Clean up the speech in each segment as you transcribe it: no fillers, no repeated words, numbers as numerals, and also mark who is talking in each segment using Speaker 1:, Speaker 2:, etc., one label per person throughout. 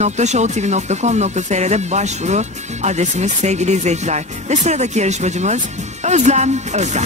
Speaker 1: www.showtv.com.tr'de başvuru adresimiz sevgili izleyiciler. Ve sıradaki yarışmacımız Özlem Özlem.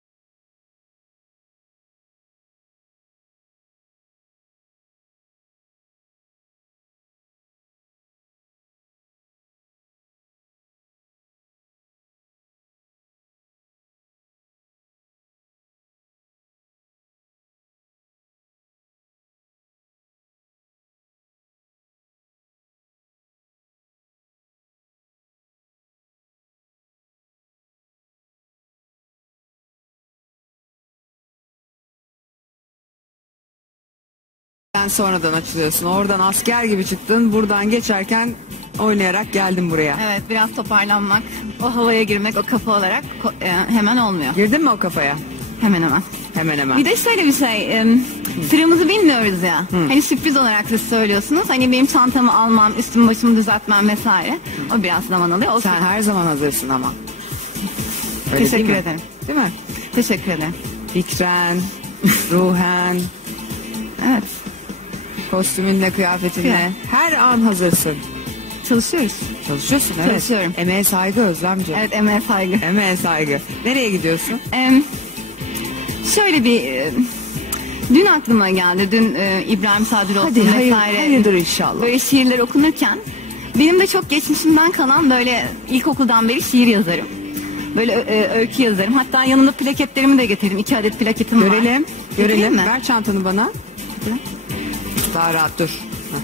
Speaker 1: Sen sonradan açılıyorsun. Oradan asker gibi çıktın. Buradan geçerken oynayarak geldin buraya.
Speaker 2: Evet, biraz toparlanmak, o havaya girmek, o kafa olarak hemen olmuyor.
Speaker 1: Girdin mi o kafaya?
Speaker 2: Hemen hemen.
Speaker 1: Hemen hemen.
Speaker 2: Bir de şöyle bir şey, sıramızı bilmiyoruz ya. Hani sürpriz olarak siz söylüyorsunuz. Hani benim çantamı almam, üstümü başımı düzeltmem vesaire. O biraz zaman alıyor.
Speaker 1: Sen her zaman hazırsın ama. Öyle
Speaker 2: Teşekkür
Speaker 1: değil mi?
Speaker 2: ederim.
Speaker 1: Değil mi?
Speaker 2: Teşekkür ederim.
Speaker 1: Fikren, ruhen,
Speaker 2: Evet,
Speaker 1: kostümünle, kıyafetinle.
Speaker 2: Evet.
Speaker 1: Her an hazırsın.
Speaker 2: çalışıyoruz.
Speaker 1: Çalışıyorsun, evet.
Speaker 2: Çalışıyorum.
Speaker 1: Emeğe saygı Özlemciğim.
Speaker 2: Evet, emeğe saygı.
Speaker 1: Emeğe saygı. Nereye gidiyorsun?
Speaker 2: Şöyle bir... dün aklıma geldi. Dün İbrahim Sadri olsun vesaire.
Speaker 1: Hayırdır inşallah.
Speaker 2: Böyle şiirler okunurken benim de çok geçmişimden kalan böyle ilkokuldan beri şiir yazarım. Böyle öykü yazarım. Hatta yanımda plaketlerimi de getirdim. 2 adet plaketim var.
Speaker 1: Görelim.
Speaker 2: Getireyim
Speaker 1: Görelim.
Speaker 2: mi?
Speaker 1: Ver çantanı bana. Daha rahat dur.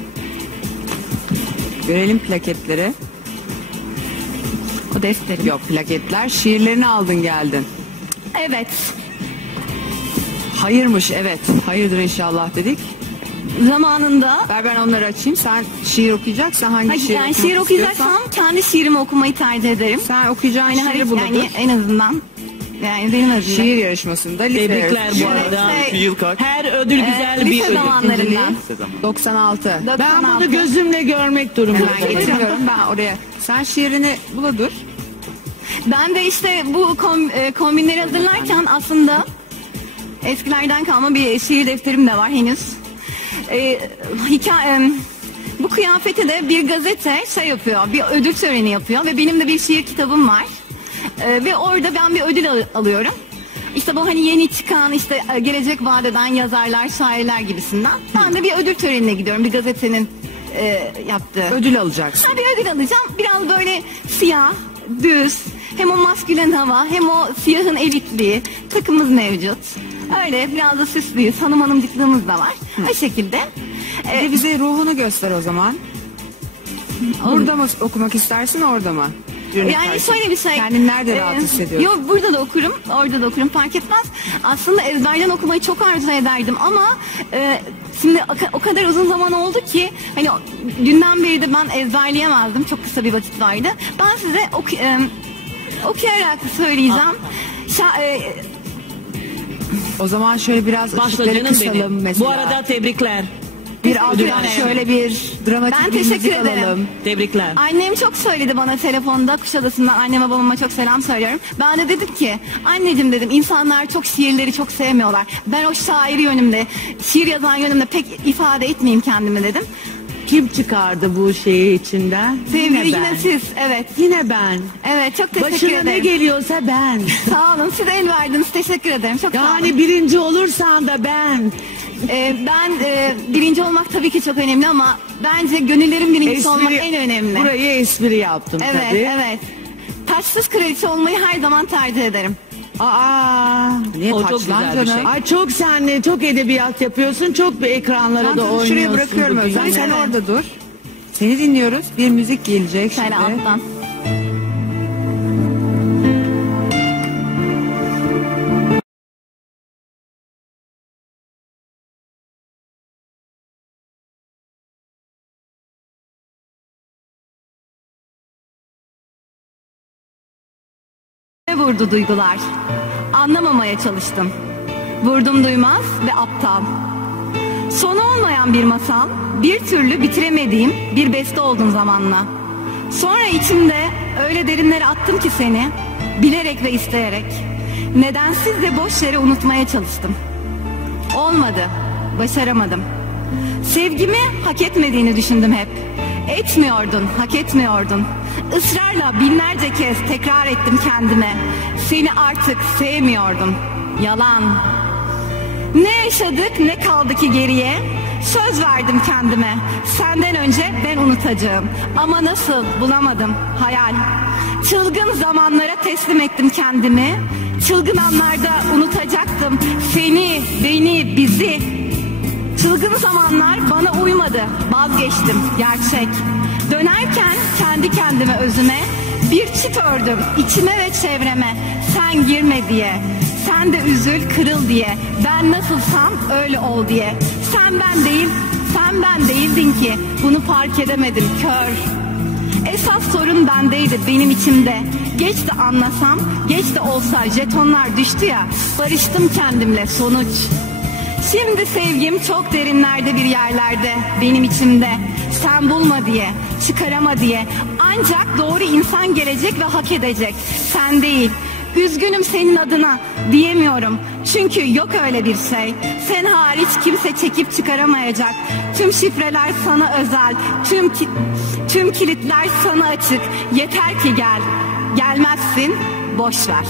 Speaker 1: Görelim plaketleri.
Speaker 2: O defterim.
Speaker 1: Yok, plaketler. Şiirlerini aldın geldin.
Speaker 2: Evet.
Speaker 1: Hayırmış, evet. Hayırdır inşallah dedik.
Speaker 2: Zamanında
Speaker 1: Ver ben onları açayım. Sen şiir okuyacaksan hangi
Speaker 2: Hayır,
Speaker 1: şiir
Speaker 2: yani
Speaker 1: okumak
Speaker 2: şiir okuyacaksam
Speaker 1: istiyorsan,
Speaker 2: kendi şiirimi okumayı tercih ederim.
Speaker 1: sen okuyacağın
Speaker 2: Yani,
Speaker 1: şiiri bulundur.
Speaker 2: yani en azından yani benim adımda.
Speaker 1: Şiir yarışmasında
Speaker 3: Tebrikler bu
Speaker 2: Evet,
Speaker 3: arada.
Speaker 2: şey,
Speaker 3: Yıl kaç? Her ödül güzel bir
Speaker 2: lise
Speaker 3: ödül.
Speaker 2: zamanlarından.
Speaker 1: 96.
Speaker 3: Ben
Speaker 2: 96.
Speaker 3: bunu gözümle görmek
Speaker 1: Hemen
Speaker 3: durumundayım.
Speaker 1: getiriyorum ben oraya. Sen şiirini bula dur.
Speaker 2: Ben de işte bu kombinleri hazırlarken aslında eskilerden kalma bir şiir defterim de var henüz. Bu kıyafeti de bir gazete şey yapıyor, bir ödül töreni yapıyor ve benim de bir şiir kitabım var. Ve orada ben bir ödül alıyorum. İşte bu hani yeni çıkan işte gelecek vadeden yazarlar, şairler gibisinden. Ben de bir ödül törenine gidiyorum, bir gazetenin yaptığı.
Speaker 1: Ödül alacaksın.
Speaker 2: Ben bir ödül alacağım. Biraz böyle siyah, düz, hem o maskülen hava hem o siyahın evikliği, takımız mevcut. Öyle biraz da süslüyüz. Hanım hanımcıklığımız da var. O şekilde.
Speaker 1: Bir de bize ruhunu göster o zaman. Burada mı okumak istersin, orada mı?
Speaker 2: Yani şöyle bir şey.
Speaker 1: Kendini nerede rahat hissediyorsun?
Speaker 2: Yok, burada da okurum, orada da okurum, fark etmez. Aslında ezberden okumayı çok arzu ederdim ama şimdi o kadar uzun zaman oldu ki hani dünden beri de ben ezberleyemezdim. Çok kısa bir vakit vardı. Ben size okuyarak söyleyeceğim.
Speaker 1: O zaman şöyle biraz
Speaker 3: Başla
Speaker 1: ışıkları
Speaker 3: canım
Speaker 1: kısalım
Speaker 3: benim.
Speaker 1: mesela.
Speaker 3: Bu arada tebrikler.
Speaker 1: bir
Speaker 2: Teşekkür
Speaker 1: altıdan
Speaker 2: ederim.
Speaker 1: şöyle bir dramatik
Speaker 2: Ben
Speaker 1: bir müzik
Speaker 2: teşekkür ederim.
Speaker 1: alalım.
Speaker 3: Tebrikler.
Speaker 2: Annem çok söyledi bana telefonda, Kuşadası'ndan anneme babama çok selam söylüyorum. Ben de dedim ki anneciğim dedim, insanlar çok şiirleri çok sevmiyorlar. Ben o şairi yönümde, şiir yazan yönümde pek ifade etmeyeyim kendimi dedim.
Speaker 3: Kim çıkardı bu şeyi içinden?
Speaker 2: Sevgili
Speaker 3: Yine ben.
Speaker 2: yine siz, evet.
Speaker 3: Yine ben.
Speaker 2: Evet, çok teşekkür
Speaker 3: Başına ne
Speaker 2: ederim.
Speaker 3: geliyorsa ben.
Speaker 2: Sağ olun, siz el verdiniz, teşekkür ederim. Çok sağ olun.
Speaker 3: Yani birinci olursan da ben.
Speaker 2: Ben birinci olmak tabii ki çok önemli ama bence gönüllerin birincisi olmak en önemli.
Speaker 3: Burayı espri yaptım
Speaker 2: Evet,
Speaker 3: tabii.
Speaker 2: evet. Taşsız kraliçe olmayı her zaman tercih ederim.
Speaker 3: Aa,
Speaker 1: Niye
Speaker 3: o çok
Speaker 1: taçlan
Speaker 3: güzel bir
Speaker 1: canım?
Speaker 3: şey. Ay çok senle çok edebiyat yapıyorsun. Çok bir ekranlara da
Speaker 1: Çantanı
Speaker 3: oynuyorsun.
Speaker 1: şuraya bırakıyorum
Speaker 3: bugün.
Speaker 1: Özlem. Sen
Speaker 2: Evet.
Speaker 1: orada dur. Seni dinliyoruz. Bir müzik gelecek
Speaker 2: Şöyle
Speaker 1: şimdi.
Speaker 2: alttan. Vurdu duygular. Anlamamaya çalıştım. Vurdum duymaz ve aptal. Sonu olmayan bir masal, bir türlü bitiremediğim bir beste oldun zamanla. Sonra içimde öyle derinlere attım ki seni, bilerek ve isteyerek. Nedensiz de boş yere unutmaya çalıştım. Olmadı, başaramadım. Sevgimi hak etmediğini düşündüm hep. Etmiyordun, hak etmiyordun. Israrla binlerce kez tekrar ettim kendime. Seni artık sevmiyordum. Yalan. Ne yaşadık ne kaldı ki geriye? Söz verdim kendime. Senden önce ben unutacağım. Ama nasıl bulamadım hayal. Çılgın zamanlara teslim ettim kendimi. Çılgın anlarda unutacaktım seni, beni, bizi. Çılgın zamanlar bana uymadı. Vazgeçtim gerçek. Dönerken kendi kendime özüme bir çit ördüm içime ve çevreme. Sen girme diye. Sen de üzül, kırıl diye. Ben nasılsam öyle ol diye. Sen ben değildin ki. Bunu fark edemedim kör. Esas sorun bendeydi benim içimde. Geç de anlasam, geç de olsa jetonlar düştü ya. Barıştım kendimle sonuç. Şimdi sevgim çok derinlerde bir yerlerde benim içimde. Sen bulma diye, çıkarama diye. Ancak doğru insan gelecek ve hak edecek. Sen değil. Üzgünüm senin adına diyemiyorum. Çünkü yok öyle bir şey. Sen hariç kimse çekip çıkaramayacak. Tüm şifreler sana özel. Tüm kilitler sana açık. Yeter ki gel. Gelmezsin, boş ver.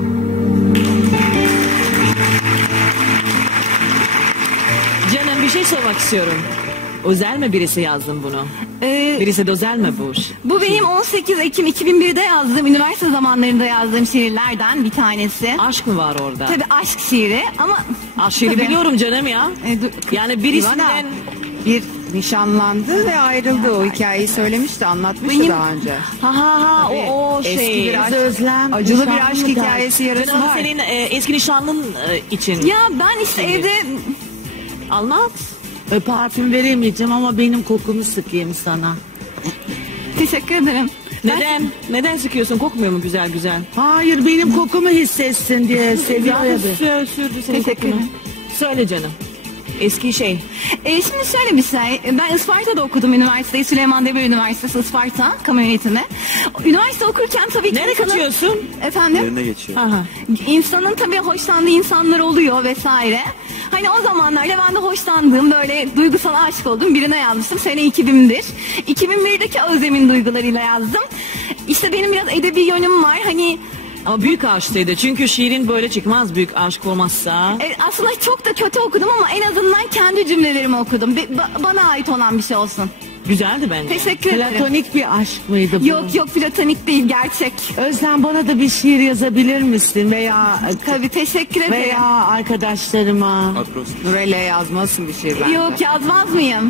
Speaker 4: Canım bir şey sormak istiyorum. Özel mi birisi yazdın bunu? Birisi de özel mi bu?
Speaker 2: Bu benim 18 Ekim 2001'de yazdığım, üniversite zamanlarında yazdığım şiirlerden bir tanesi.
Speaker 4: Aşk mı var orada?
Speaker 2: Tabii aşk şiiri ama...
Speaker 4: Aşk şiiri
Speaker 2: Tabii.
Speaker 4: biliyorum canım ya. Yani birisinden...
Speaker 1: İvana bir nişanlandı ve ayrıldı. O hikayeyi söylemişti, anlatmıştı
Speaker 2: Benim-
Speaker 1: daha önce.
Speaker 4: Ha o
Speaker 1: Eski
Speaker 4: şey.
Speaker 1: bir aşk,
Speaker 3: Özlem,
Speaker 1: acılı bir
Speaker 3: nişanlı
Speaker 1: aşk
Speaker 3: da.
Speaker 1: hikayesi yarısı
Speaker 4: Canım
Speaker 1: var.
Speaker 4: senin eski nişanlın için.
Speaker 2: Ya ben işte
Speaker 4: Şimdi.
Speaker 2: evde...
Speaker 4: Anlat.
Speaker 3: Parfüm veremeyeceğim ama benim kokumu sıkayım sana.
Speaker 2: Teşekkür ederim.
Speaker 4: Neden? Neden sıkıyorsun? Kokmuyor mu güzel güzel?
Speaker 3: Hayır benim kokumu hissetsin diye seviyor ya.
Speaker 4: Sürdü senin
Speaker 2: Teşekkür
Speaker 4: kokunu.
Speaker 2: ederim.
Speaker 4: Söyle canım. Eski şey.
Speaker 2: Şimdi şöyle bir şey. Ben Isparta'da okudum üniversiteyi. Süleyman Demirel Üniversitesi Isparta kamu yönetimi. Üniversite okurken tabii ki...
Speaker 4: Nereye
Speaker 2: insanın-
Speaker 4: kaçıyorsun?
Speaker 2: Efendim?
Speaker 5: Yerine geçiyor.
Speaker 4: Aha.
Speaker 2: İnsanın tabii hoşlandığı insanlar oluyor vesaire. Hani o zamanlarda ben de hoşlandığım, böyle duygusal aşık olduğum birine yazmıştım. Sene 2001. 2001'deki Özlem'in duygularıyla yazdım. İşte benim biraz edebi yönüm var. Hani
Speaker 4: Ama büyük aşktaydı. Çünkü şiirin böyle çıkmaz büyük aşk olmazsa.
Speaker 2: aslında çok da kötü okudum ama en azından kendi cümlelerimi okudum. Bana ait olan bir şey olsun.
Speaker 4: Güzeldi bence.
Speaker 2: Teşekkür ederim.
Speaker 3: Platonik bir aşk mıydı bu?
Speaker 2: Yok platonik değil, gerçek.
Speaker 3: Özlem bana da bir şiir yazabilir misin veya
Speaker 2: Tabii, teşekkür ederim.
Speaker 3: veya arkadaşlarıma?
Speaker 5: Akrostiş.
Speaker 1: Nurella yazmasın bir şey bence.
Speaker 2: Yok, yazmaz mıyım?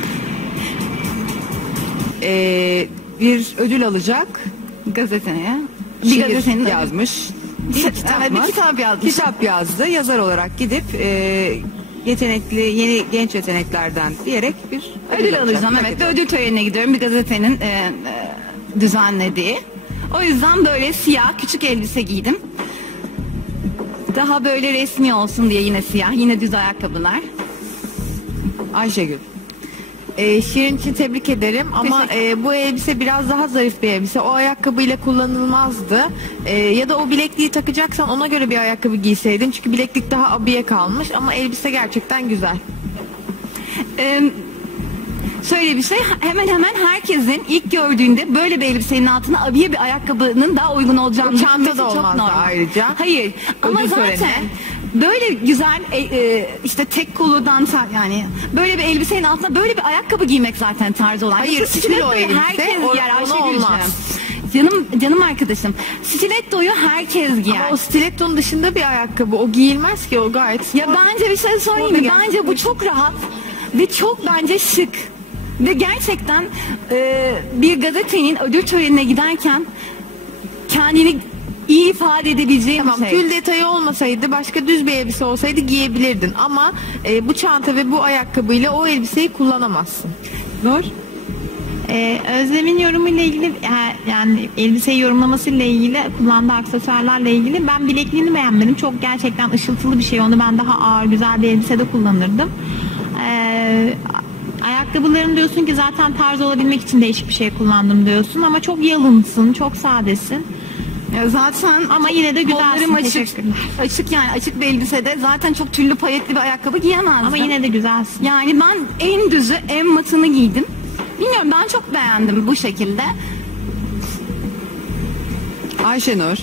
Speaker 1: Bir ödül alacak.
Speaker 2: Gazeteye. Bir
Speaker 1: Şiir
Speaker 2: gazetenin
Speaker 1: yazmış.
Speaker 2: Evet, bir kitap yazmış.
Speaker 1: Kitap yazdı. Yazar olarak gidip yetenekli, yeni genç yeteneklerden diyerek bir
Speaker 2: Ödül alacağım, evet. Bir ödül törenine gidiyorum, bir gazetenin düzenlediği. O yüzden böyle siyah küçük elbise giydim. Daha böyle resmi olsun diye yine siyah, yine düz ayakkabılar.
Speaker 1: Ayşegül.
Speaker 6: Şirin için tebrik ederim ama bu elbise biraz daha zarif bir elbise. O ayakkabıyla kullanılmazdı. Ya da o bilekliği takacaksan ona göre bir ayakkabı giyseydin. Çünkü bileklik daha abiye kalmış ama elbise gerçekten güzel.
Speaker 2: Şöyle bir şey, hemen hemen herkesin ilk gördüğünde böyle bir elbisenin altına abiye bir ayakkabının daha uygun olacağını
Speaker 6: O çanta
Speaker 2: düşünmesi
Speaker 6: da
Speaker 2: çok
Speaker 6: olmazdı
Speaker 2: normal.
Speaker 6: ayrıca.
Speaker 2: Hayır ama
Speaker 6: Ödül
Speaker 2: zaten
Speaker 6: törenine.
Speaker 2: böyle güzel işte tek koludan yani böyle bir elbisenin altına böyle bir ayakkabı giymek zaten tarzı olan.
Speaker 6: Hayır,
Speaker 2: Yoksa
Speaker 6: stilo
Speaker 2: stilettoyu
Speaker 6: elbise,
Speaker 2: herkes
Speaker 6: o-
Speaker 2: giyer
Speaker 6: ona
Speaker 2: Ayşegül'cüğüm.
Speaker 6: olmaz.
Speaker 2: Canım arkadaşım, stilettoyu herkes giyer.
Speaker 6: Ama o stilettonun dışında bir ayakkabı. O giyilmez ki, o gayet.
Speaker 2: Ya bence bir şey sorayım mı?
Speaker 6: Orada
Speaker 2: Bence bu çok rahat ve çok bence şık. Ve gerçekten bir gazetenin ödül törenine giderken kendini iyi ifade edebileceğin
Speaker 6: Tamam,
Speaker 2: bir şey.
Speaker 6: tül detayı olmasaydı, başka düz bir elbise olsaydı giyebilirdin. Ama bu çanta ve bu ayakkabıyla o elbiseyi kullanamazsın.
Speaker 1: Nur.
Speaker 7: Özlem'in yorumuyla ilgili, yani elbiseyi yorumlamasıyla ilgili, kullandığı aksesuarlarla ilgili ben bilekliğini beğenmedim. Çok gerçekten ışıltılı bir şey. Onu ben daha ağır, güzel bir elbisede kullanırdım. Ayakkabıların diyorsun ki zaten tarz olabilmek için değişik bir şey kullandım diyorsun ama çok yalınsın, çok sadesin.
Speaker 2: Ya zaten
Speaker 7: Ama yine de güzelsin.
Speaker 2: kollarım açık.
Speaker 7: Teşekkürler.
Speaker 2: Açık, yani açık bir elbisede zaten çok tüllü payetli bir ayakkabı giyemezdim.
Speaker 7: Ama yine de güzelsin.
Speaker 2: Yani ben en düzü, en matını giydim. Bilmiyorum, ben çok beğendim bu şekilde.
Speaker 1: Ayşenur.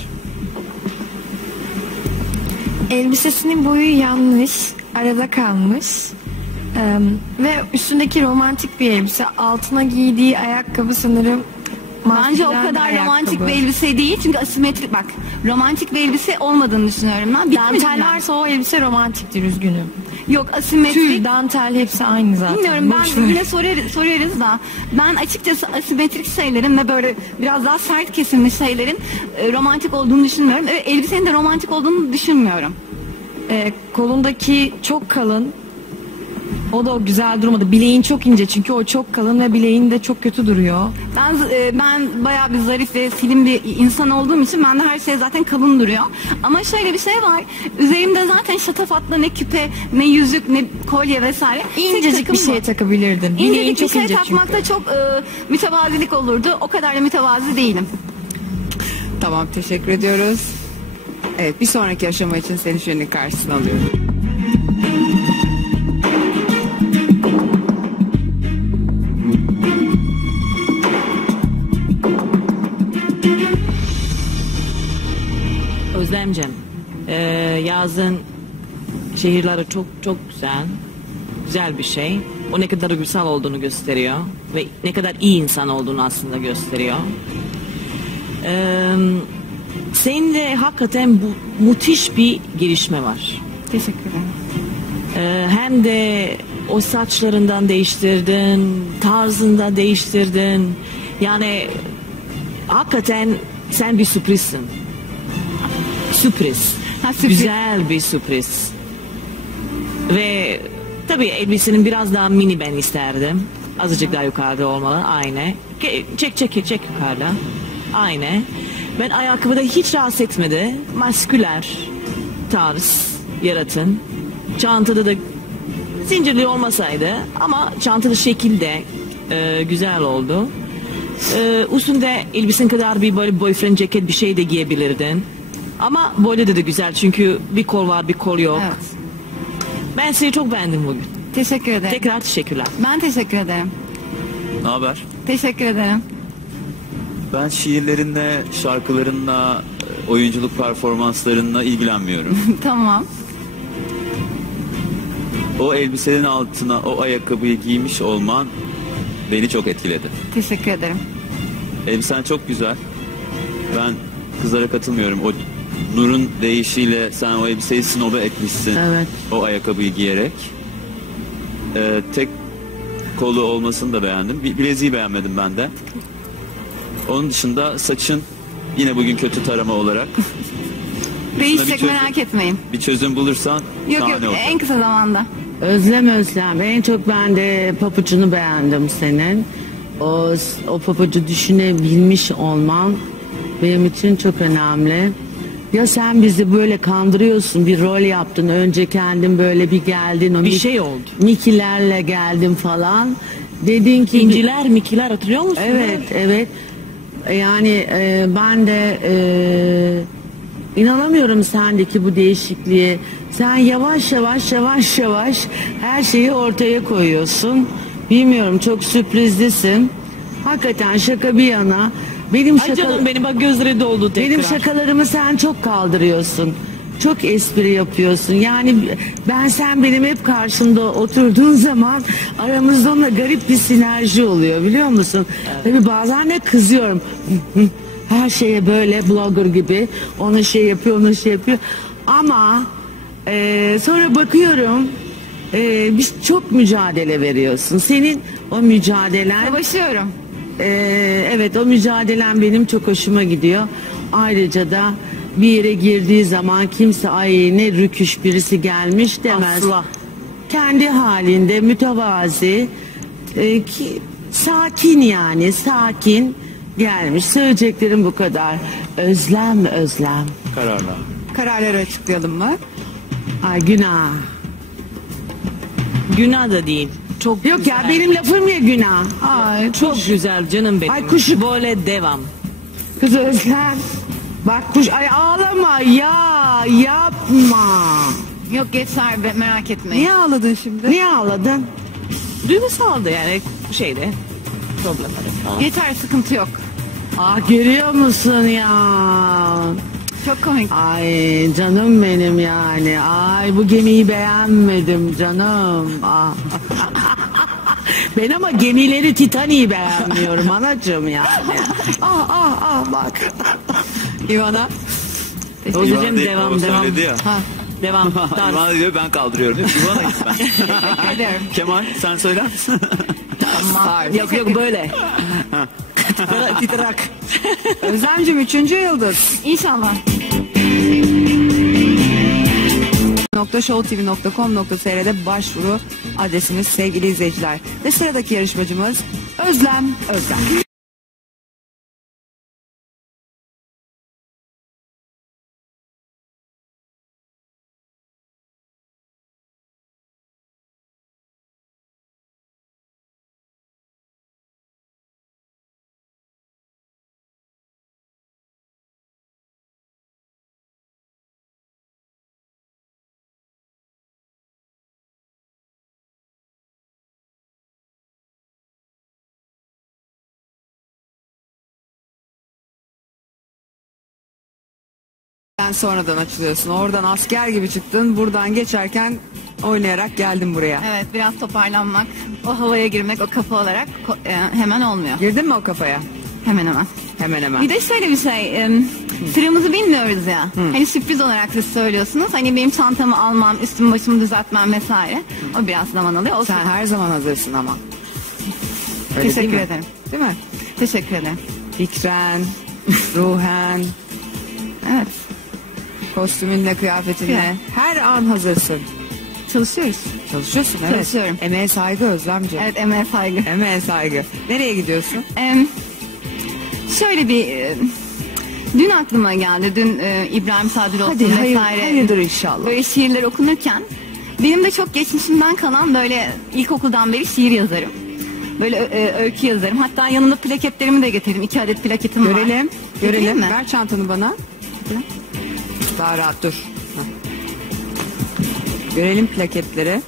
Speaker 5: Elbisesinin boyu yanlış, arada kalmış. Ve üstündeki romantik bir elbise. Altına giydiği ayakkabı sanırım
Speaker 2: Bence o
Speaker 5: maskülen
Speaker 2: kadar
Speaker 5: bir
Speaker 2: romantik
Speaker 5: ayakkabı.
Speaker 2: bir elbise değil, çünkü asimetrik, bak romantik bir elbise olmadığını düşünüyorum ben. Bitmedi
Speaker 5: Dantel
Speaker 2: mi?
Speaker 5: varsa o elbise romantiktir, üzgünüm.
Speaker 2: Yok, asimetrik.
Speaker 5: Tül, dantel hepsi aynı zaten.
Speaker 2: Bilmiyorum,
Speaker 5: Boş
Speaker 2: ben
Speaker 5: ver.
Speaker 2: yine sorarız da ben açıkçası asimetrik şeylerin ve böyle biraz daha sert kesilmiş şeylerin romantik olduğunu düşünmüyorum. Elbisenin de romantik olduğunu düşünmüyorum.
Speaker 5: Kolundaki çok kalın. O da güzel durmadı. Bileğin çok ince çünkü o çok kalın ve bileğin de çok kötü duruyor.
Speaker 2: Ben bayağı bir zarif ve slim bir insan olduğum için bende her şey zaten kalın duruyor. Ama şöyle bir şey var. Üzerimde zaten şatafatlı ne küpe, ne yüzük, ne kolye vesaire.
Speaker 5: İncecik
Speaker 2: Tek
Speaker 5: bir
Speaker 2: takım
Speaker 5: şey
Speaker 2: bu.
Speaker 5: takabilirdin. Bileğin
Speaker 2: İncecik bir
Speaker 5: çok
Speaker 2: şey
Speaker 5: ince
Speaker 2: takmakta
Speaker 5: çünkü.
Speaker 2: çok mütevazilik olurdu. O kadar da mütevazi değilim.
Speaker 1: Tamam, teşekkür ediyoruz. Evet, bir sonraki aşama için seni jürinin karşısına alıyorum.
Speaker 4: Özlemcim, yazın şehirleri çok çok güzel. Güzel bir şey. O ne kadar güzel olduğunu gösteriyor. Ve ne kadar iyi insan olduğunu aslında gösteriyor. Senin de hakikaten bu müthiş bir gelişme var.
Speaker 2: Teşekkür ederim.
Speaker 4: Hem de o saçlarından değiştirdin, tarzında değiştirdin. Yani hakikaten sen bir sürprizsin. Sürpriz.
Speaker 2: Ha, sürpriz.
Speaker 4: Güzel bir sürpriz. Ve tabii elbisenin biraz daha mini ben isterdim. Azıcık daha yukarıda olmalı. Aynı. Çek yukarıda. Aynı. Ben ayakkabıda hiç rahatsız etmedi. Masküler tarz yaratın. Çantada da zincirli olmasaydı ama çantalı şekilde güzel oldu. Üstünde elbisen kadar bir böyle boyfriend ceket bir şey de giyebilirdin. Ama böyle de güzel çünkü bir kol var bir kol yok.
Speaker 2: Evet.
Speaker 4: Ben seni çok beğendim bugün.
Speaker 2: Teşekkür ederim.
Speaker 4: Tekrar teşekkürler.
Speaker 2: Ben teşekkür ederim.
Speaker 8: Ne haber?
Speaker 2: Teşekkür ederim.
Speaker 8: Ben şiirlerinle, şarkılarınla, oyunculuk performanslarınla ilgilenmiyorum.
Speaker 2: Tamam.
Speaker 8: O elbisenin altına o ayakkabıyı giymiş olman beni çok etkiledi.
Speaker 2: Teşekkür ederim.
Speaker 8: Elbisen çok güzel. Ben kızlara katılmıyorum. O Nur'un deyişiyle sen o elbiseyi snoba etmişsin.
Speaker 3: Evet.
Speaker 8: O ayakkabıyı giyerek. Tek kolu olmasını da beğendim. Bileziği beğenmedim ben de. Onun dışında saçın yine bugün kötü tarama olarak.
Speaker 2: Değişecek, merak etmeyin.
Speaker 8: Bir çözüm bulursan
Speaker 2: Yok
Speaker 8: şahane olur.
Speaker 2: en kısa zamanda.
Speaker 3: Özlem. En çok ben de papucunu beğendim senin. O papucu düşünebilmiş olman benim için çok önemli. Ya sen bizi böyle kandırıyorsun, bir rol yaptın. Önce kendin böyle bir geldin. O
Speaker 4: Bir şey oldu.
Speaker 3: Mikilerle geldin falan. Dedin ki...
Speaker 4: İnciler, mikiler hatırlıyor musun?
Speaker 3: Evet. Yani ben de inanamıyorum sendeki bu değişikliğe. Sen yavaş yavaş her şeyi ortaya koyuyorsun. Bilmiyorum, çok sürprizlisin. Hakikaten şaka bir yana.
Speaker 4: Ay canım benim, bak gözleri doldu tekrar.
Speaker 3: Benim şakalarımı sen çok kaldırıyorsun. Çok espri yapıyorsun. Yani sen benim hep karşımda oturduğun zaman aramızda onunla garip bir sinerji oluyor, biliyor musun? Tabii bazen de kızıyorum. Her şeye böyle blogger gibi ona şey yapıyor. Ama sonra bakıyorum biz çok mücadele veriyorsun. Senin o mücadelen...
Speaker 2: Savaşıyorum.
Speaker 3: Evet, o mücadelen benim çok hoşuma gidiyor. Ayrıca da bir yere girdiği zaman kimse ay ne rüküş birisi gelmiş demez.
Speaker 4: Asla.
Speaker 3: Kendi halinde mütevazi, sakin gelmiş. Söyleyeceklerim bu kadar. Özlem.
Speaker 8: Kararla.
Speaker 1: Kararları açıklayalım mı?
Speaker 3: Ay günah.
Speaker 4: Günah da değil. Çok
Speaker 3: Yok
Speaker 4: güzel.
Speaker 3: ya, benim lafım ya günah.
Speaker 2: Ay,
Speaker 4: Çok güzel canım benim.
Speaker 3: Ay, kuşu-
Speaker 4: Böyle devam.
Speaker 3: Kız Özlem. Bak ay ağlama ya, yapma.
Speaker 2: yok geçer, merak etmeyin.
Speaker 1: Niye ağladın şimdi?
Speaker 3: Niye ağladın?
Speaker 4: Duygusaldı yani şeyde. problem.
Speaker 2: Yeter, sıkıntı yok.
Speaker 3: Ah görüyor musun ya?
Speaker 2: Çok komik.
Speaker 3: Ay canım benim yani. Ay bu gemiyi beğenmedim canım. Ah. Ben ama gemileri Titanic'i beğenmiyorum anacığım yani. Bak.
Speaker 1: İvana.
Speaker 4: Hocam
Speaker 8: İvan
Speaker 4: devam.
Speaker 8: söyledi ya.
Speaker 4: Devam.
Speaker 8: İvan diyor ben kaldırıyorum. İvan'a git ben.
Speaker 2: Teşekkür ederim.
Speaker 8: Kemal sen söyler misin?
Speaker 4: Yok böyle. Böyle titrak.
Speaker 1: Özlemciğim 3. yıldız.
Speaker 2: İnşallah.
Speaker 1: .showtv.com.tr'de başvuru adresimiz sevgili izleyiciler. Ve sıradaki yarışmacımız Özlem Özlem. Sen sonradan açılıyorsun. Oradan asker gibi çıktın. Buradan geçerken oynayarak geldin buraya.
Speaker 2: Evet, biraz toparlanmak, o havaya girmek, o kafa olarak hemen olmuyor.
Speaker 1: Girdin mi o kafaya?
Speaker 2: Hemen hemen.
Speaker 1: Hemen hemen.
Speaker 2: Bir de şöyle bir şey, sıramızı bilmiyoruz ya. Hani sürpriz olarak siz söylüyorsunuz. Hani benim çantamı almam, üstümü başımı düzeltmem vesaire. O biraz zaman alıyor. O
Speaker 1: Sen her zaman hazırsın ama. Öyle
Speaker 2: Teşekkür
Speaker 1: değil mi?
Speaker 2: ederim.
Speaker 1: Değil mi?
Speaker 2: Teşekkür ederim.
Speaker 1: Fikren, ruhen,
Speaker 2: Evet,
Speaker 1: kostümünle, kıyafetinle.
Speaker 2: Evet.
Speaker 1: Her an hazırsın.
Speaker 2: çalışıyoruz.
Speaker 1: Çalışıyorsun evet.
Speaker 2: Çalışıyorum.
Speaker 1: Emeğe saygı Özlemciğim.
Speaker 2: Evet, emeğe saygı.
Speaker 1: Emeğe saygı. Nereye gidiyorsun?
Speaker 2: Şöyle bir... dün aklıma geldi. Dün İbrahim Sadri vesaire.
Speaker 1: Hayırdır inşallah.
Speaker 2: Böyle şiirler okunurken benim de çok geçmişimden kalan böyle ilkokuldan beri şiir yazarım. Böyle öykü yazarım. Hatta yanımda plaketlerimi de getirdim. 2 adet plaketim var.
Speaker 1: Görelim.
Speaker 2: Getireyim
Speaker 1: Görelim.
Speaker 2: mi?
Speaker 1: Ver çantanı bana. Daha rahat dur. Heh. Görelim plaketleri.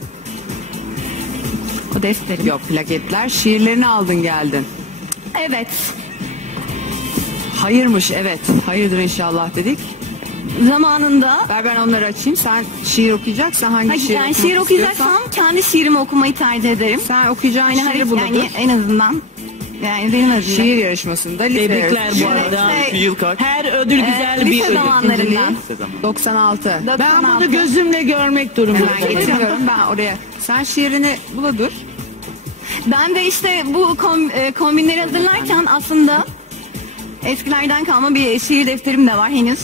Speaker 2: O defterim.
Speaker 1: Yok plaketler. Şiirlerini aldın geldin.
Speaker 2: Evet.
Speaker 1: Hayırmış evet. Hayırdır inşallah dedik.
Speaker 2: Zamanında
Speaker 1: Ben onları açayım. Sen şiir okuyacaksan hangi şiir
Speaker 2: yani
Speaker 1: okumak
Speaker 2: şiir okuyacaksam
Speaker 1: istiyorsan,
Speaker 2: kendi şiirimi okumayı tercih ederim.
Speaker 1: sen okuyacağın
Speaker 2: Yani,
Speaker 1: şiiri buladır.
Speaker 2: yani en azından yani benim adımda.
Speaker 1: Şiir yarışmasında lise
Speaker 4: Tebrikler bu
Speaker 1: yarışması.
Speaker 4: arada.
Speaker 2: Evet,
Speaker 8: Yıl kaç?
Speaker 4: Her ödül güzel bir
Speaker 2: lise
Speaker 4: ödül.
Speaker 2: zamanlarından.
Speaker 1: 96.
Speaker 3: Ben bunu gözümle görmek durumundayım.
Speaker 1: Ben getiriyorum ben oraya. Sen şiirini buladır.
Speaker 2: Ben de işte bu kombinleri hazırlarken aslında eskilerden kalma bir şiir defterim de var henüz.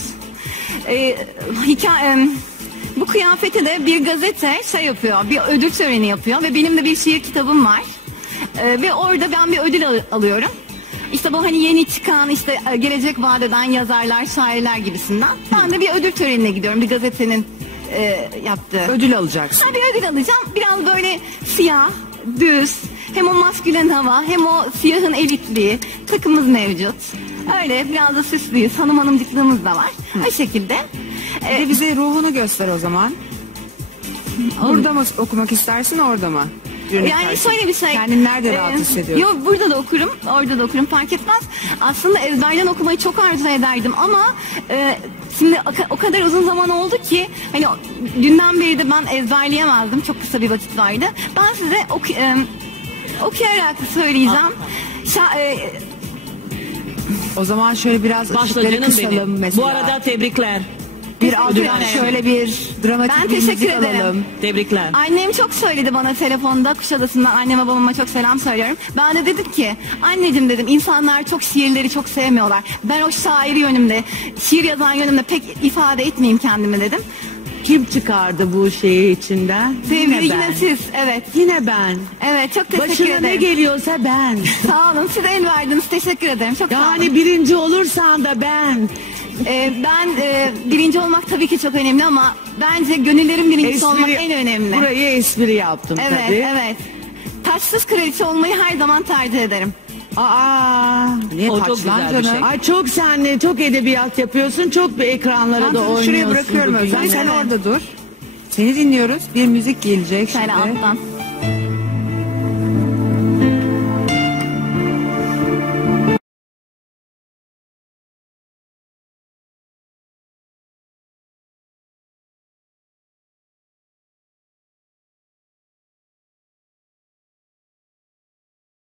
Speaker 2: Bu kıyafeti de bir gazete şey yapıyor, bir ödül töreni yapıyor ve benim de bir şiir kitabım var. Ve orada ben bir ödül alıyorum. İşte bu hani yeni çıkan işte gelecek vadeden yazarlar, şairler gibisinden. Ben de bir ödül törenine gidiyorum, bir gazetenin yaptığı.
Speaker 1: Ödül alacaksın.
Speaker 2: Ben bir ödül alacağım. Biraz böyle siyah, düz, hem o maskülen hava hem o siyahın elitliği, takımız mevcut. Öyle biraz da süslüyüz, hanımcıklığımız da var. O şekilde.
Speaker 1: Bir de bize ruhunu göster o zaman. Burada mı okumak istersin orada mı?
Speaker 2: Yani şöyle bir şey.
Speaker 1: Kendini nerede rahat hissediyorsun?
Speaker 2: Yok burada da okurum, orada da okurum fark etmez. Aslında ezberden okumayı çok arzu ederdim ama şimdi o kadar uzun zaman oldu ki hani dünden beri de ben ezberleyemezdim. Çok kısa bir vakit vardı. Ben size okuyarak söyleyeceğim.
Speaker 1: O zaman şöyle biraz
Speaker 4: Başla
Speaker 1: ışıkları
Speaker 4: canım
Speaker 1: kısalım
Speaker 4: benim.
Speaker 1: mesela.
Speaker 4: Bu arada tebrikler.
Speaker 1: bir alttan
Speaker 2: ederim.
Speaker 1: şöyle bir dramatik
Speaker 2: Ben
Speaker 1: bir
Speaker 2: teşekkür
Speaker 1: müzik
Speaker 2: ederim.
Speaker 1: alalım.
Speaker 4: Tebrikler.
Speaker 2: Annem çok söyledi bana telefonda Kuşadası'ndan anneme babama çok selam söylüyorum. Ben de dedim ki anneciğim dedim insanlar çok şiirleri çok sevmiyorlar. Ben o şairi yönümde şiir yazan yönümde pek ifade etmeyeyim kendimi dedim.
Speaker 3: Kim çıkardı bu şeyi içinden?
Speaker 2: Sevgili
Speaker 3: ben.
Speaker 2: yine siz evet.
Speaker 3: Yine ben.
Speaker 2: Evet çok teşekkür
Speaker 3: Başına ne
Speaker 2: ederim.
Speaker 3: geliyorsa ben.
Speaker 2: Sağ olun siz el verdiniz teşekkür ederim çok sağ olun.
Speaker 3: Yani birinci olursan da ben.
Speaker 2: Ben birinci olmak tabii ki çok önemli ama bence gönüllerin birincisi olmak en önemli.
Speaker 3: Burayı espri yaptım
Speaker 2: Evet
Speaker 3: tabii.
Speaker 2: evet. Taçsız kraliçe olmayı her zaman tercih ederim.
Speaker 3: Aa.
Speaker 1: Niye
Speaker 4: O çok
Speaker 1: taçlan
Speaker 4: güzel bir
Speaker 1: canım?
Speaker 4: şey.
Speaker 3: Ay çok senle çok edebiyat yapıyorsun. Çok ekranlara
Speaker 1: Ben
Speaker 3: da
Speaker 1: seni
Speaker 3: oynuyorsun.
Speaker 1: şuraya bırakıyorum
Speaker 3: bugün.
Speaker 1: Özlem. Sen
Speaker 2: Evet.
Speaker 1: orada dur. Seni dinliyoruz. Bir müzik gelecek
Speaker 2: Şöyle
Speaker 1: şimdi.
Speaker 2: alttan.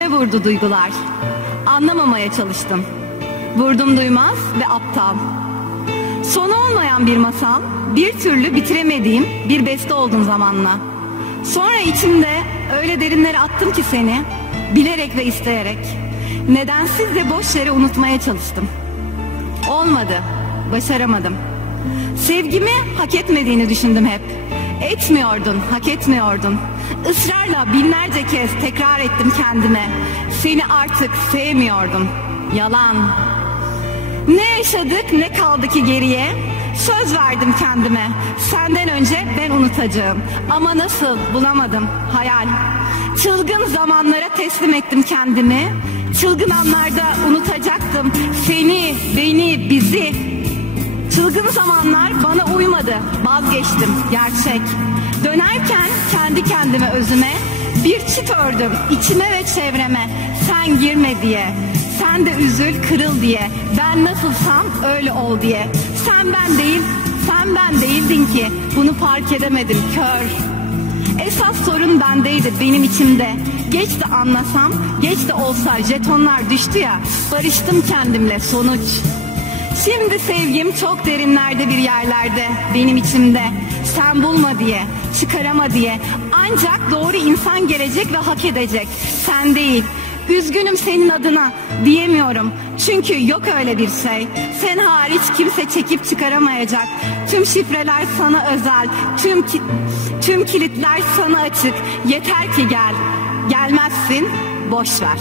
Speaker 2: vurdu duygular. Anlamamaya çalıştım. Vurdum duymaz ve aptal. Sonu olmayan bir masal, bir türlü bitiremediğim bir beste oldun zamanla. Sonra içimde öyle derinlere attım ki seni, bilerek ve isteyerek. Nedensiz ve boş yere unutmaya çalıştım. Olmadı, başaramadım. Sevgimi hak etmediğini düşündüm hep. Etmiyordun, hak etmiyordun. Israrla binlerce kez tekrar ettim kendime. Seni artık sevmiyordum. Yalan. Ne yaşadık ne kaldı ki geriye? Söz verdim kendime. Senden önce ben unutacağım. Ama nasıl bulamadım hayal. Çılgın zamanlara teslim ettim kendimi. Çılgın anlarda unutacaktım seni, beni, bizi. Çılgın zamanlar bana uymadı. Vazgeçtim gerçek. Dönerken kendi kendime özüme bir çit ördüm içime ve çevreme. Sen girme diye. Sen de üzül, kırıl diye. Ben nasılsam öyle ol diye. Sen ben değildin ki. Bunu fark edemedim kör. Esas sorun bendeydi benim içimde. Geç de anlasam, geç de olsa jetonlar düştü ya. Barıştım kendimle sonuç. Şimdi sevgim çok derinlerde bir yerlerde benim içimde. Sen bulma diye, çıkarama diye. Ancak doğru insan gelecek ve hak edecek. Sen değil. Üzgünüm senin adına diyemiyorum. Çünkü yok öyle bir şey. Sen hariç kimse çekip çıkaramayacak. Tüm şifreler sana özel. Tüm kilitler sana açık. Yeter ki gel. Gelmezsin, boş ver.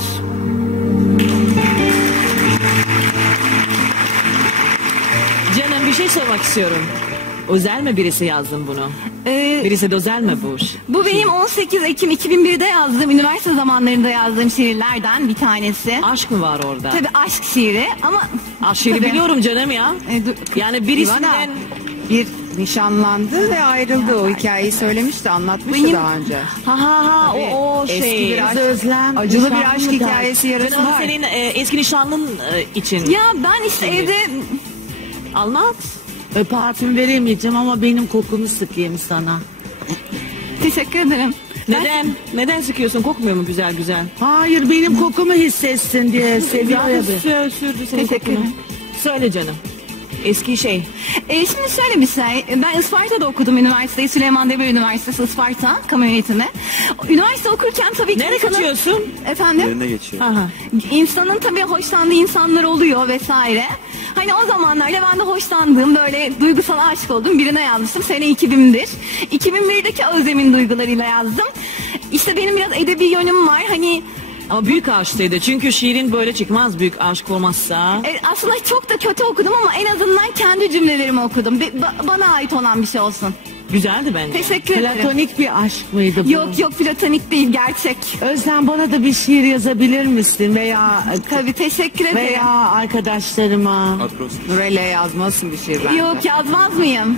Speaker 4: Canım bir şey sormak istiyorum. Özel mi birisi yazdın bunu? Birisi de özel mi bu?
Speaker 2: Bu benim 18 Ekim 2001'de yazdığım, üniversite zamanlarında yazdığım şiirlerden bir tanesi.
Speaker 4: Aşk mı var orada?
Speaker 2: Tabii aşk şiiri ama...
Speaker 4: Aşk şiiri
Speaker 2: Tabii.
Speaker 4: biliyorum canım ya. Yani birisinden...
Speaker 1: İvana bir nişanlandı ve ayrıldı. O hikayeyi söylemişti, anlatmıştı
Speaker 2: Benim-
Speaker 1: daha önce.
Speaker 4: Ha o
Speaker 1: Eski
Speaker 4: şey.
Speaker 1: bir aşk,
Speaker 3: Özlem,
Speaker 1: acılı bir
Speaker 3: nişanlı
Speaker 1: aşk
Speaker 3: mı
Speaker 1: hikayesi yarısı
Speaker 4: Canım
Speaker 1: var.
Speaker 4: senin eski nişanlın için.
Speaker 2: Ya ben işte
Speaker 4: Şimdi.
Speaker 2: evde...
Speaker 4: Anlat.
Speaker 3: Parfüm veremeyeceğim ama benim kokumu sıkayım sana.
Speaker 2: Teşekkür ederim.
Speaker 4: Neden? Neden sıkıyorsun? Kokmuyor mu güzel güzel?
Speaker 3: Hayır, benim kokumu hissetsin diye seviyor ya.
Speaker 4: Sürdü senin
Speaker 2: Teşekkür
Speaker 4: kokunu.
Speaker 2: ederim.
Speaker 4: Söyle canım. Eski şey.
Speaker 2: Şimdi şöyle bir şey. Ben Isparta'da okudum üniversiteyi. Süleyman Demirel Üniversitesi Isparta kamu yönetimi. Üniversite okurken tabii ki...
Speaker 4: Nereye kaçıyorsun?
Speaker 2: Efendim?
Speaker 8: Yerine geçiyor.
Speaker 4: Aha.
Speaker 2: İnsanın tabii hoşlandığı insanlar oluyor vesaire. Hani o zamanlarda ben de hoşlandığım böyle duygusal aşık olduğum birine yazmıştım. Sene 2001. 2001'deki Özlem'in duygularıyla yazdım. İşte benim biraz edebi yönüm var. Hani
Speaker 4: Ama büyük aşktaydı. Çünkü şiirin böyle çıkmaz büyük aşk olmazsa.
Speaker 2: aslında çok da kötü okudum ama en azından kendi cümlelerimi okudum. Bana ait olan bir şey olsun.
Speaker 4: Güzeldi bence.
Speaker 2: Teşekkür ederim.
Speaker 3: Platonik bir aşk mıydı bu?
Speaker 2: Yok platonik değil, gerçek.
Speaker 3: Özlem, bana da bir şiir yazabilir misin veya
Speaker 2: Tabii, teşekkür ederim.
Speaker 3: veya arkadaşlarıma?
Speaker 8: Akrostiş.
Speaker 1: Nurella yazmasın bir şey bence.
Speaker 2: Yok, yazmaz mıyım?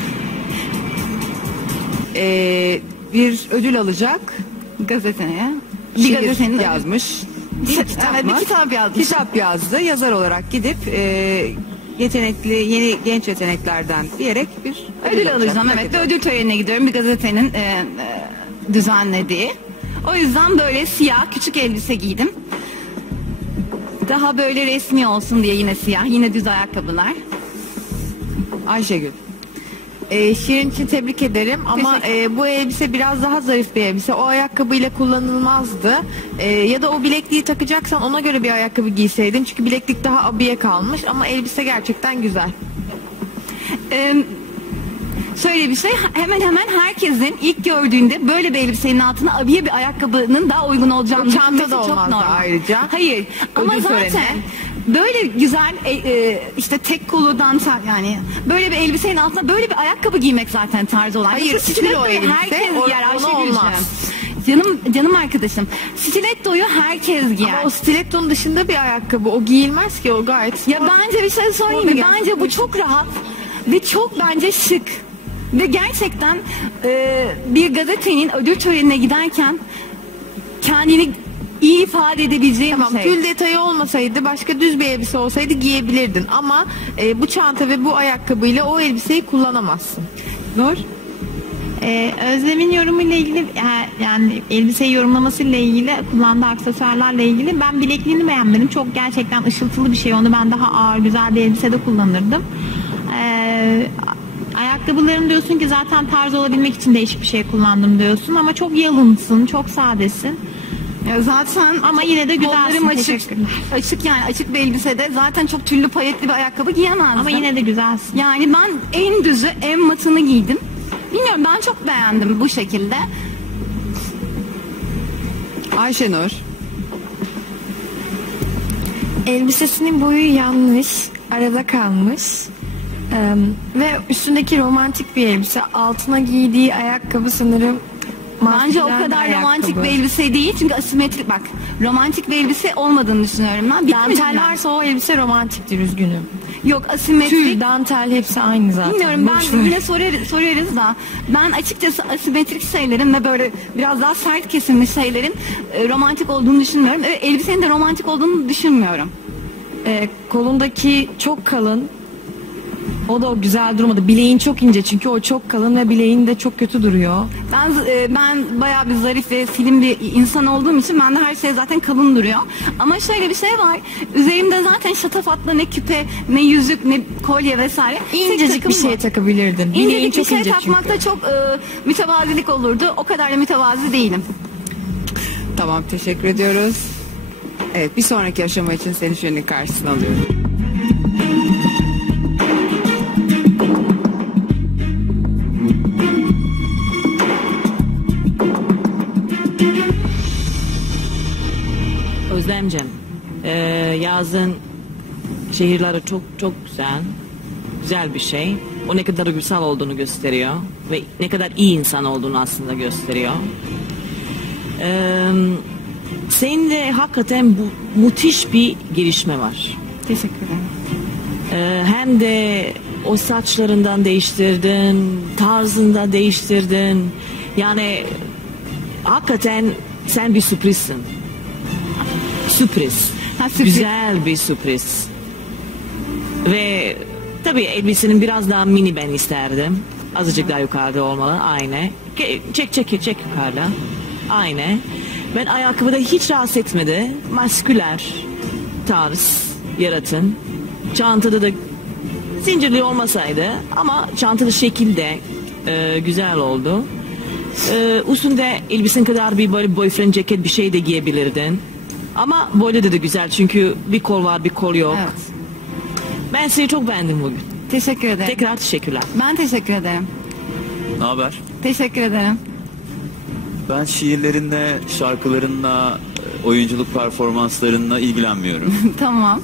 Speaker 1: Bir ödül alacak.
Speaker 2: Gazeteye. Bir
Speaker 1: Şiir
Speaker 2: gazetenin
Speaker 1: yazmış. Bir kitap
Speaker 2: Evet,
Speaker 1: mı?
Speaker 2: bir kitap yazmış.
Speaker 1: Kitap yazdı. Yazar olarak gidip yetenekli, yeni genç yeteneklerden diyerek bir
Speaker 2: Ödül alacağım,
Speaker 1: Hak
Speaker 2: evet. Bir
Speaker 1: ediyor.
Speaker 2: ödül törenine gidiyorum bir gazetenin düzenlediği. O yüzden böyle siyah küçük elbise giydim. Daha böyle resmi olsun diye yine siyah, yine düz ayakkabılar.
Speaker 1: Ayşegül.
Speaker 6: Şirin için tebrik ederim ama bu elbise biraz daha zarif bir elbise. O ayakkabıyla kullanılmazdı. Ya da o bilekliği takacaksan ona göre bir ayakkabı giyseydin. Çünkü bileklik daha abiye kalmış ama elbise gerçekten güzel.
Speaker 2: Şöyle bir şey, hemen hemen herkesin ilk gördüğünde böyle bir elbisenin altına abiye bir ayakkabının daha uygun olacağını
Speaker 6: O çanta
Speaker 2: düşünmesi
Speaker 6: da
Speaker 2: çok
Speaker 6: olmazdı
Speaker 2: normal.
Speaker 6: ayrıca.
Speaker 2: Hayır ama
Speaker 6: Ödül
Speaker 2: zaten
Speaker 6: törenine.
Speaker 2: böyle güzel işte tek kolu dantel, yani böyle bir elbisenin altına böyle bir ayakkabı giymek zaten tarzı olan.
Speaker 6: Hayır,
Speaker 2: Yoksa
Speaker 6: stilo
Speaker 2: stilettoyu
Speaker 6: elbise,
Speaker 2: herkes giyer
Speaker 6: ona
Speaker 2: Ayşegül'cüğüm.
Speaker 6: olmaz.
Speaker 2: Canım arkadaşım, stilettoyu herkes giyer.
Speaker 6: Ama o stilettonun dışında bir ayakkabı. O giyilmez ki, o gayet.
Speaker 2: Ya bence bir şey söyleyeyim mi?
Speaker 6: Orada
Speaker 2: Bence bu çok rahat ve çok bence şık. Ve gerçekten bir gazetenin ödül törenine giderken kendini iyi ifade edebileceğin
Speaker 6: Tamam,
Speaker 2: bir şey.
Speaker 6: tül detayı olmasaydı, başka düz bir elbise olsaydı giyebilirdin. Ama bu çanta ve bu ayakkabıyla o elbiseyi kullanamazsın.
Speaker 1: Nur.
Speaker 7: Özlem'in yorumuyla ilgili yani elbiseyi yorumlamasıyla ilgili kullandığı aksesuarlarla ilgili ben bilekliğini beğenmedim. Çok gerçekten ışıltılı bir şey. Onu ben daha ağır güzel bir elbisede kullanırdım. Ayakkabılarını diyorsun ki zaten tarz olabilmek için değişik bir şey kullandım diyorsun ama çok yalınsın, çok sadesin.
Speaker 2: Ya zaten
Speaker 7: Ama yine de güzelsin.
Speaker 2: kollarım açık,
Speaker 7: Teşekkürler.
Speaker 2: açık yani açık bir elbisede zaten çok tüllü payetli bir ayakkabı giyemezdim.
Speaker 7: Ama yine de güzelsin.
Speaker 2: Yani ben en düzü, en matını giydim. Bilmiyorum, ben çok beğendim bu şekilde.
Speaker 1: Ayşenur.
Speaker 5: Elbisesinin boyu yanlış, arada kalmış. Ve üstündeki romantik bir elbise. Altına giydiği ayakkabı sanırım
Speaker 2: Bence o
Speaker 5: mahfiller
Speaker 2: kadar
Speaker 5: bir
Speaker 2: romantik
Speaker 5: ayakkabı.
Speaker 2: bir elbise değil çünkü asimetrik, bak romantik bir elbise olmadığını düşünüyorum ben. Bitmiş
Speaker 5: Dantel
Speaker 2: yani.
Speaker 5: varsa o elbise romantiktir, üzgünüm.
Speaker 2: Yok, asimetrik.
Speaker 5: Tül, dantel hepsi aynı zaten.
Speaker 2: Bilmiyorum,
Speaker 5: Boş
Speaker 2: ben
Speaker 5: ver.
Speaker 2: yine sorarız da ben açıkçası asimetrik şeylerin ve böyle biraz daha sert kesilmiş şeylerin romantik olduğunu düşünmüyorum. Elbisenin de romantik olduğunu düşünmüyorum.
Speaker 5: Kolundaki çok kalın. O da güzel durmadı. Bileğin çok ince çünkü o çok kalın ve bileğin de çok kötü duruyor.
Speaker 2: Ben bayağı bir zarif ve film bir insan olduğum için bende her şey zaten kalın duruyor. Ama şöyle bir şey var. Üzerimde zaten şatafatlı ne küpe, ne yüzük, ne kolye vesaire.
Speaker 5: İncecik bir şey takabilirdin. Bileğin
Speaker 2: İncecik bir
Speaker 5: çok
Speaker 2: şey
Speaker 5: ince
Speaker 2: takmakta
Speaker 5: çünkü.
Speaker 2: çok mütevazilik olurdu. O kadar da mütevazi değilim.
Speaker 1: Tamam, teşekkür ediyoruz. Evet, bir sonraki aşama için seni jürinin karşısına alıyorum.
Speaker 4: Özlemcim, yazın şehirleri çok çok güzel. Güzel bir şey. O ne kadar güzel olduğunu gösteriyor. Ve ne kadar iyi insan olduğunu aslında gösteriyor. Seninle hakikaten bu müthiş bir gelişme var.
Speaker 2: Teşekkür ederim.
Speaker 4: Hem de o saçlarından değiştirdin, tarzında değiştirdin. Yani hakikaten sen bir sürprizsin. Sürpriz.
Speaker 2: Ha, sürpriz.
Speaker 4: Güzel bir sürpriz. Ve tabii elbisenin biraz daha mini ben isterdim. Azıcık daha yukarıda olmalı. Aynı. Çek yukarıda. Aynı. Ben ayakkabıda hiç rahatsız etmedi. Masküler tarz yaratın. Çantada da zincirli olmasaydı ama çantada şekilde güzel oldu. Üstünde elbisen kadar bir böyle boyfriend ceket bir şey de giyebilirdin. Ama böyle de güzel çünkü bir kol var bir kol yok.
Speaker 2: Evet.
Speaker 4: Ben seni çok beğendim bugün.
Speaker 2: Teşekkür ederim.
Speaker 4: Tekrar teşekkürler.
Speaker 2: Ben teşekkür ederim.
Speaker 8: Ne haber?
Speaker 2: Teşekkür ederim.
Speaker 8: Ben şiirlerinle, şarkılarınla, oyunculuk performanslarınla ilgilenmiyorum.
Speaker 2: Tamam.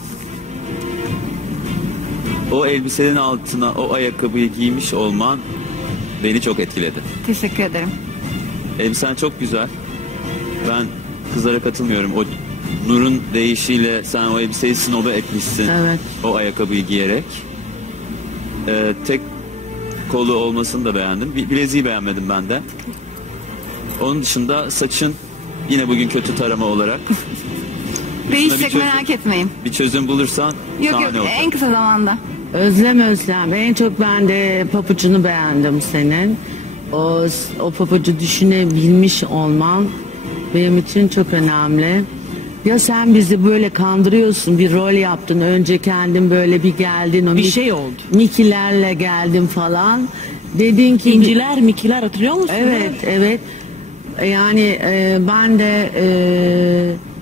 Speaker 8: O elbisenin altına o ayakkabıyı giymiş olman beni çok etkiledi.
Speaker 2: Teşekkür ederim.
Speaker 8: Elbisen çok güzel. Ben kızlara katılmıyorum. O Nur'un deyişiyle sen o elbiseyi snobe etmişsin.
Speaker 3: Evet.
Speaker 8: O ayakkabıyı giyerek. Tek kolu olmasını da beğendim. Bileziği beğenmedim ben de. Onun dışında saçın yine bugün kötü tarama olarak.
Speaker 2: Değişecek,
Speaker 8: çözüm-
Speaker 2: merak etmeyin.
Speaker 8: Bir çözüm bulursan
Speaker 2: Yok
Speaker 8: şahane olur.
Speaker 2: en kısa zamanda.
Speaker 3: Özlem. En çok ben de papucunu beğendim senin. O papucu düşünebilmiş olman benim için çok önemli. Ya sen bizi böyle kandırıyorsun, bir rol yaptın. Önce kendin böyle bir geldin.
Speaker 4: Bir şey oldu.
Speaker 3: Mikilerle geldin falan. Dedin ki...
Speaker 4: İnciler, mikiler hatırlıyor musun?
Speaker 3: Evet. Yani ben de